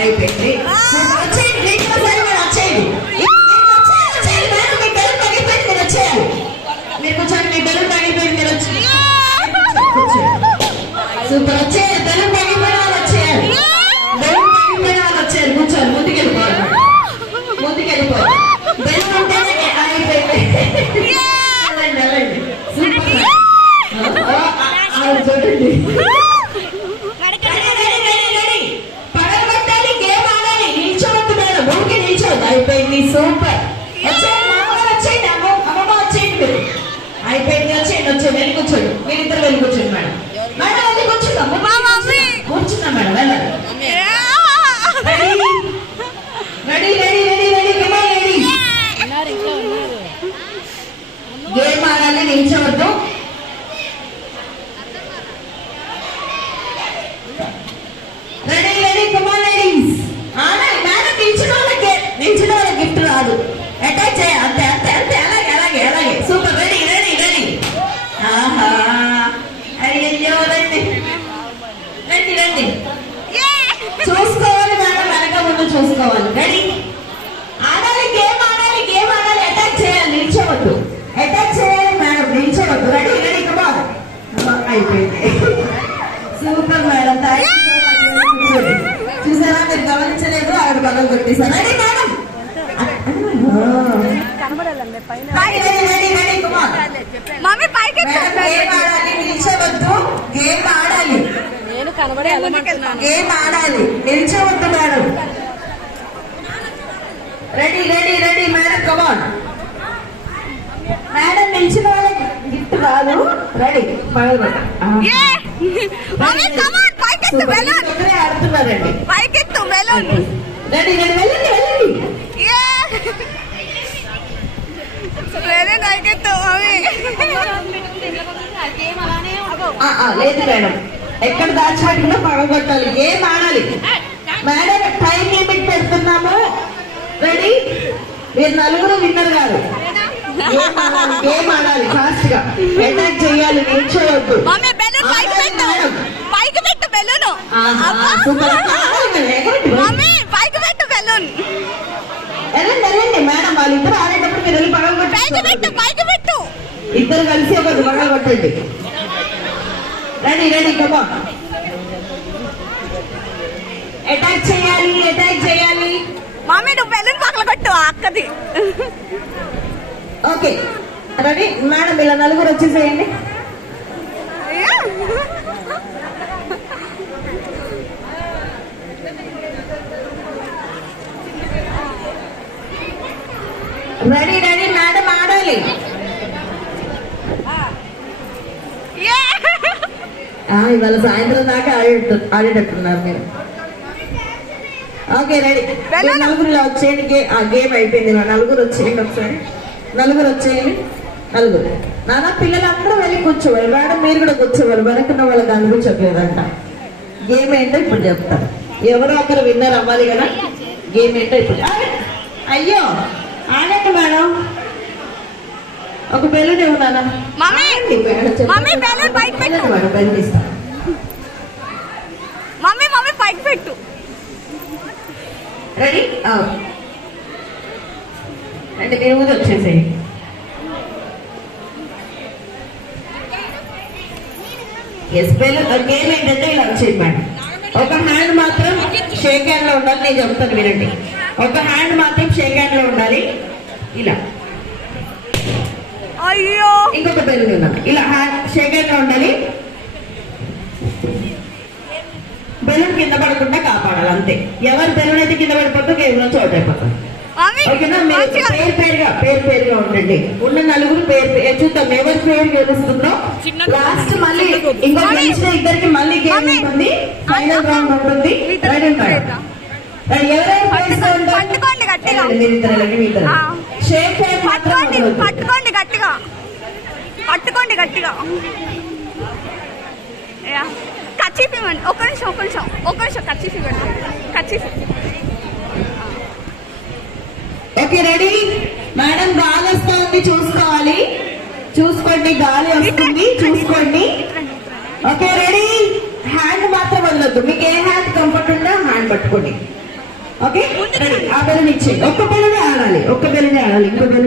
అయిపోయింది. వచ్చేయండి, మీరు కూర్చొని మీ బెలూన్ పగిలిపోయింది, మీరు వచ్చి సూపర్ వచ్చేయాలి. బెలూన్ పగిలిపోయిన వాళ్ళు వచ్చేయాలి, బెలూన్ పగిలిపోయిన వాళ్ళు వచ్చేయాలి. కూర్చోండి, ముందుకెళ్ళిపోవాలి, ముందుకెళ్ళిపోవాలి. బెలూన్ ఉంటేనే అయిపోయింది. వెళ్ళండి వెళ్ళండి, సూపర్ చూడండి. పడగొట్టాలి, గేమ్ ఆడాలి, నిల్చోవద్దు మేడం, ఊరికి నిల్చోవద్దు. అయిపోయింది, సూపర్. వచ్చేయండి, వచ్చేయండి, అమ్మమ్మ వచ్చేయండి మీరు. అయిపోయింది, వచ్చేయండి, వచ్చేయండి, వెళ్ళి కూర్చోండి. మీరిద్దరు వెళ్ళి కూర్చోండి మేడం. మేడం వెళ్ళి కూర్చుందాం, కూర్చుందాం మేడం, వెళ్ళండి. రెడీ రెడీ రెడీ రెడీ కమా రెడీ. గేమ్ ఆడాలి, నిల్చోవద్దు. రెడీ రెడీ కమా లేడీస్. మేడం నిల్చిన వాళ్ళకి గిఫ్ట్ రాదు, అటాక్ చేయాలి, అంతే అంతే అంతే, అలాగే అలాగే అలాగే, సూపర్. Ready ready ready. ఆహా, అయ్యో, రండి రండి రండి, చూసుకోవాలి మేడం, వెనక ముందు చూసుకోవాలి. రెడీ, ఆడాలి, గేమ్ ఆడాలి, గేమ్ ఆడాలి, అటాక్ చేయాలి, నిల్చోవద్దు, అటాక్ చేయాలి మేడం, నిల్చోవద్దు. రెడీ రెడీ కమా. అయిపోయింది, సూపర్ మేడం, థ్యాంక్ యూ. చూసారా, మీరు గమనించలేదు, ఆవిడ పనులు కొట్టేశారు. రెడీ మేడం, నిల్చోవద్దు, గేమ్ ఆడాలి, గేమ్ ఆడాలి, నిల్చోవద్దు madam. Ready ready ready madam, come on madam, నిలిచిన వాళ్ళకి గిఫ్ట్ రాదు. రెడీ, ఆడుతున్నారండి. రెడీ రెడీ, వెళ్ళండి వెళ్ళండి. లేదు మేడం, ఎక్కడ దాచిపెట్టుకున్నా పగగొట్టాలి, గేమ్ ఆడాలి మేడం. టైం లిమిట్ పెడుతున్నాము. రెడీ, మీరు నలుగురు విన్నర్ గారు. గేమ్ ఆడాలి, ఫాస్ట్ గా అటాక్ చేయాలి, నిల్చోవద్దు. వెళ్ళండి మేడం, వాళ్ళిద్దరు ఆడేటప్పుడు మీరు వెళ్ళి పగలగొట్టు, ఇద్దరు కలిసి ఒకటి పగలగొట్టండి. రెడీ రెడీ కమా, అటాక్ చేయాలి, అటాక్ చేయాలి. మమ్మీ, నువ్వు బెలూన్ పగలగొట్టు అక్కది. ఓకే రెడీ మేడం, ఇలా నలుగురు వచ్చేసేయండి. రెడీ రెడీ మేడం, ఆడాలి. ఇవాళ సాయంత్రం దాకా ఆడేటట్టున్నారు మీరు. ఓకే రెడీ, నలుగురు ఇలా వచ్చేయండి. గేమ్ అయిపోయింది, నలుగురు వచ్చేయండి, ఒకసారి నలుగురు వచ్చేయండి. నలుగురు నానా, పిల్లలందరూ వెళ్ళి కూర్చోవాలి మేడం, మీరు కూడా కూర్చోవాలి. వెనకున్న వాళ్ళకి అనిపించట్లేదంట. గేమ్ ఏంటో ఇప్పుడు చెప్తారు, ఎవరో ఒకరు విన్నర్ అవ్వాలి కదా. గేమ్ ఏంటో ఇప్పుడు. అయ్యో, ఆడండి మేడం, ఒక బెలూన్ ఇవ్వనా. బెలూన్ ఇస్తాను. రెడీ, అంటే మీరు ముందు వచ్చేసేయండి. గేమ్ ఏంటంటే ఇలా వచ్చేది మేడం. ఒక హ్యాండ్ మాత్రం షేక్ హ్యాండ్ లో ఉండాలి, నేను చెప్తాను వినండి. ఒక హ్యాండ్ మాత్రం షేక్ హ్యాండ్ లో ఉండాలి, ఇలా. అయ్యో, ఇంకొక బెలూన్ ఉండాలి, ఇలా షేక్ హ్యాండ్ లో ఉండాలి. బెలూన్ కింద పడకుండా కాపాడాలి, అంతే. ఎవరు బెలూన్ అయితే కింద పడిపోతే గేమ్ లో చోట అయిపోతారు. ఓకేనా, పేరు పేరుగా ఉండండి. ఉన్న నలుగురు పేరు చూద్దాం, ఎవరి పేరు గెలుస్తుందో. లాస్ట్ మళ్ళీ ఇంకో గెలిచిన ఇద్దరికి మళ్ళీ గేమ్ ఉంటుంది, ఫైనల్ రౌండ్ ఉంటుంది. రెడీ మేడం, పట్టుకోండి గట్టిగా, పట్టుకోండి గట్టిగా, పట్టుకోండి గట్టిగా. కచ్చీఫ్ ఇవ్వండి, ఒక్క నిమిషం కచ్చీఫ్ ఇవ్వండి, కచ్చీఫ్. ఓకే రెడీ మేడం, గాలి వస్తుంది, చూసుకోవాలి, చూసుకోండి, గాలి వస్తుంది, చూసుకోండి. ఓకే రెడీ, హ్యాండ్ మాత్రం వదలొద్దు, మీకు ఏ హ్యాండ్ కంఫర్ట్ ఉందో హ్యాండ్ పట్టుకోండి. ఓకే ఆ బెలూన్ ఇచ్చేయండి. ఒక్క బెలూనే ఆడాలి, ఒక్క బెలూనే ఆడాలి, ఇంకో బెలూన్